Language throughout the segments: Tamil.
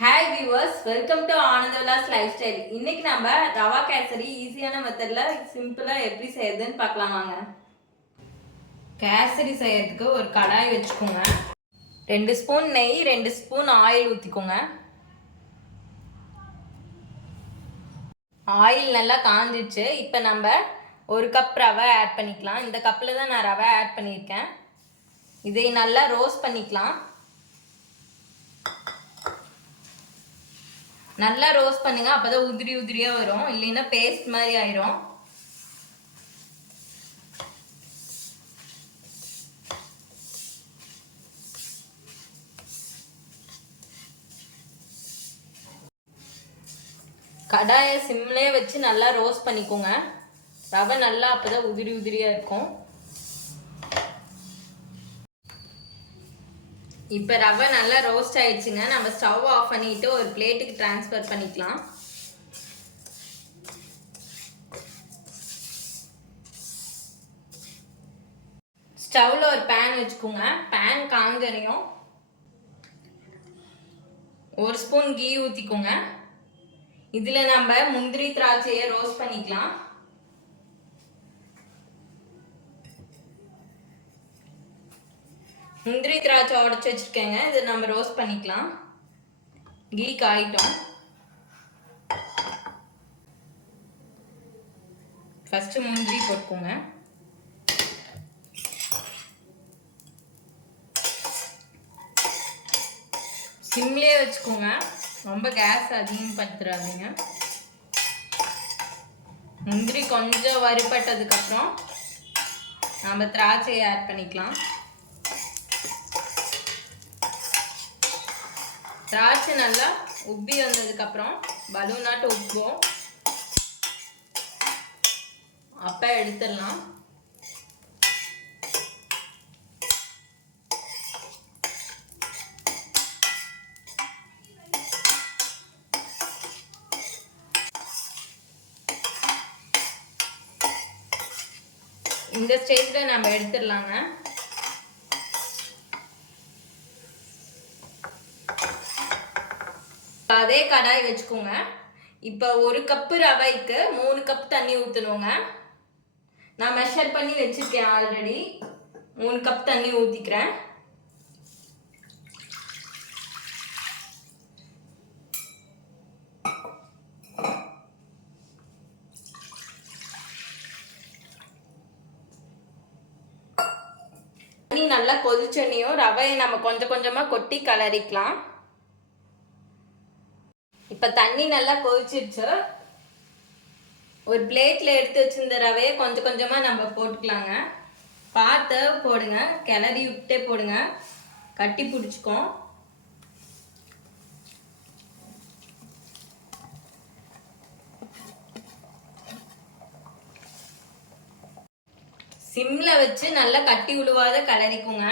Hi viewers, welcome to Anandavilas lifestyle. இன்னைக்கு நம்ம ரவா கேசரி ஈஸியான மெத்தட்ல சிம்பிளா எப்படி செய்யறதுன்னு பார்க்கலாம் வாங்க. கேசரி செய்யறதுக்கு ஒரு கடாய் வச்சுக்கோங்க. 2 ஸ்பூன் நெய், 2 ஸ்பூன் ஆயில் ஊற்றிக்கோங்க. ஆயில் நல்லா காஞ்சிச்சு. இப்போ நம்ம ஒரு கப் ரவை ஆட் பண்ணிக்கலாம். இந்த கப்பில் தான் நான் ரவை ஆட் பண்ணியிருக்கேன். இதை நல்லா ரோஸ்ட் பண்ணிக்கலாம். நல்லா ரோஸ்ட் பண்ணுங்க, அப்பதான் உதிரி உதிரியா வரும், இல்லைன்னா பேஸ்ட் மாதிரி ஆயிரும். கடாயை சிம்லே வச்சு நல்லா ரோஸ்ட் பண்ணிக்கோங்க. ரவை நல்லா அப்பதான் உதிரி உதிரியா இருக்கும். இப்போ ரவை நல்லா ரோஸ்ட் ஆயிடுச்சுங்க. நம்ம ஸ்டவ் ஆஃப் பண்ணிட்டு ஒரு பிளேட்டுக்கு ட்ரான்ஸ்ஃபர் பண்ணிக்கலாம். ஸ்டவ்ல ஒரு பேன் வச்சுக்கோங்க. பேன் காஞ்சனையும் 1 ஸ்பூன் கீ ஊற்றிக்கோங்க. இதில் நம்ம முந்திரி திராட்சையை ரோஸ்ட் பண்ணிக்கலாம். முந்திரி திராட்சை உடச்சி வச்சிருக்கேங்க, இதை நம்ம ரோஸ்ட் பண்ணிக்கலாம். கீ காயிட்டோம். ஃபர்ஸ்ட் முந்திரி போட்டுக்கோங்க. சிம்லேயே வச்சுக்கோங்க, ரொம்ப கேஸ் அதிகப்படுத்துறாதீங்க. முந்திரி கொஞ்சம் வறுபட்டதுக்கப்புறம் நம்ம திராட்சையை ஆட் பண்ணிக்கலாம். திராட்சை நல்லா உப்பி வந்ததுக்கப்புறம் பலூனாட்டு உப்பும் அப்போ எடுத்துடலாம். இந்த ஸ்டேஜில் நம்ம எடுத்துடலாங்க. அதே கடாய் வச்சுக்கோங்க. இப்போ 1 கப்பு ரவைக்கு 3 கப் தண்ணி ஊற்றணுங்க. நான் மெஷர் பண்ணி வச்சுருக்கேன் ஆல்ரெடி. 3 கப் தண்ணி ஊற்றிக்கிறேன். தண்ணி நல்லா கொதிச்சனையும் ரவையை நம்ம கொஞ்சம் கொஞ்சமாக கொட்டி கலரிக்கலாம். இப்போ தண்ணி நல்லா கொதிச்சிருச்சு. ஒரு பிளேட்டில் எடுத்து வச்சிருந்த ரவையை கொஞ்சம் கொஞ்சமாக நம்ம போட்டுக்கலாங்க. பார்த்து போடுங்க, கிளறி விட்டே போடுங்க, கட்டி பிடிச்சிக்கும். சிம்மில் வச்சு நல்லா கட்டி விழுவாத கிளறிக்குங்க.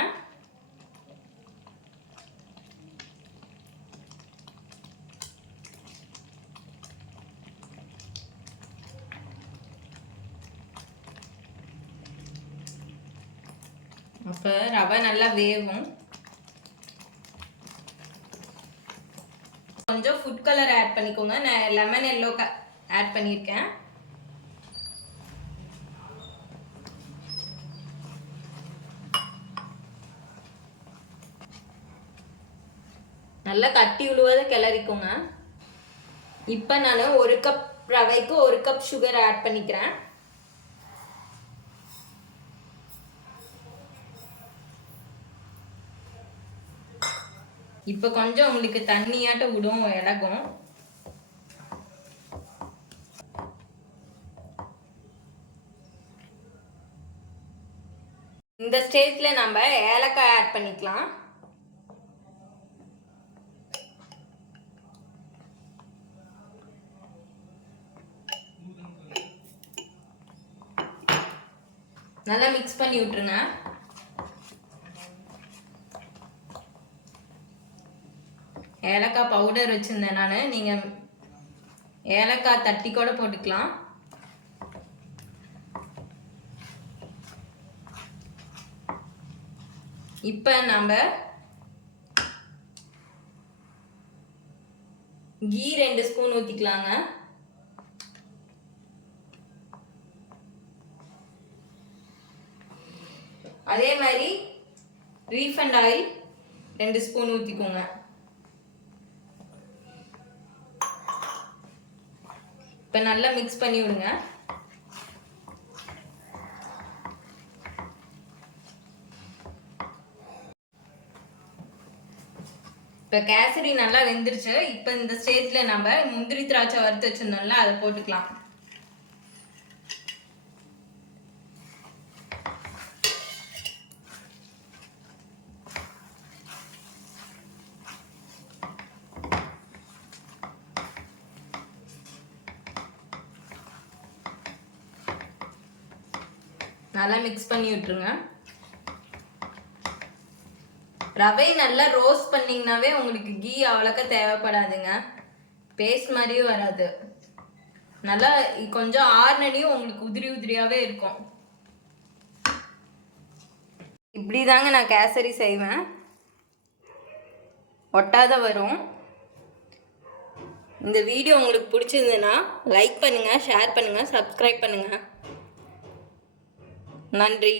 அப்போ ரவை நல்லா வேகும். கொஞ்சம் ஃபுட் கலர் ஆட் பண்ணிக்கோங்க. நான் லெமன் எல்லோ ஆட் பண்ணியிருக்கேன். நல்லா கட்டி விழுவதை கிளறிக்கோங்க. இப்போ நான் 1 கப் ரவைக்கு 1 கப் சுகர் ஆட் பண்ணிக்கிறேன். இப்போ கொஞ்சம் உங்களுக்கு தண்ணியாட்ட விடும், இலகும். இந்த ஸ்டேஜில் நம்ம ஏலக்காய் ஆட் பண்ணிக்கலாம். நல்லா மிக்ஸ் பண்ணி விட்டுருங்க. ஏலக்காய் பவுடர் வச்சுருந்தேன் நான், நீங்கள் ஏலக்காய் தட்டி கூட போட்டுக்கலாம். இப்போ நம்ம கீ 2 ஸ்பூன் ஊற்றிக்கலாங்க. அதே மாதிரி ரீஃபண்ட் ஆயில் 2 ஸ்பூன் ஊற்றிக்கோங்க. இப்போ நல்லா மிக்ஸ் பண்ணி விடுங்க. இப்போ கேசரி நல்லா வெந்துருச்சு. இப்போ இந்த ஸ்டேஜில் நம்ம முந்திரி திராட்சை வறுத்து வச்சுருந்தோம்ல, அதை போட்டுக்கலாம். நல்லா மிக்ஸ் பண்ணி விட்டுருங்க. ரவை நல்லா ரோஸ்ட் பண்ணிங்கனாவே உங்களுக்கு கீ அவ்வளோக்கா தேவைப்படாதுங்க. பேஸ்ட் மாதிரியும் வராது. நல்லா கொஞ்சம் ஆறுனடியும் உங்களுக்கு உதிரி உதிரியாகவே இருக்கும். இப்படி தாங்க நான் கேசரி செய்வேன். ஒட்டாத வரும். இந்த வீடியோ உங்களுக்கு பிடிச்சிருந்ததுன்னா லைக் பண்ணுங்கள், ஷேர் பண்ணுங்கள், சப்ஸ்கிரைப் பண்ணுங்கள். நன்றி.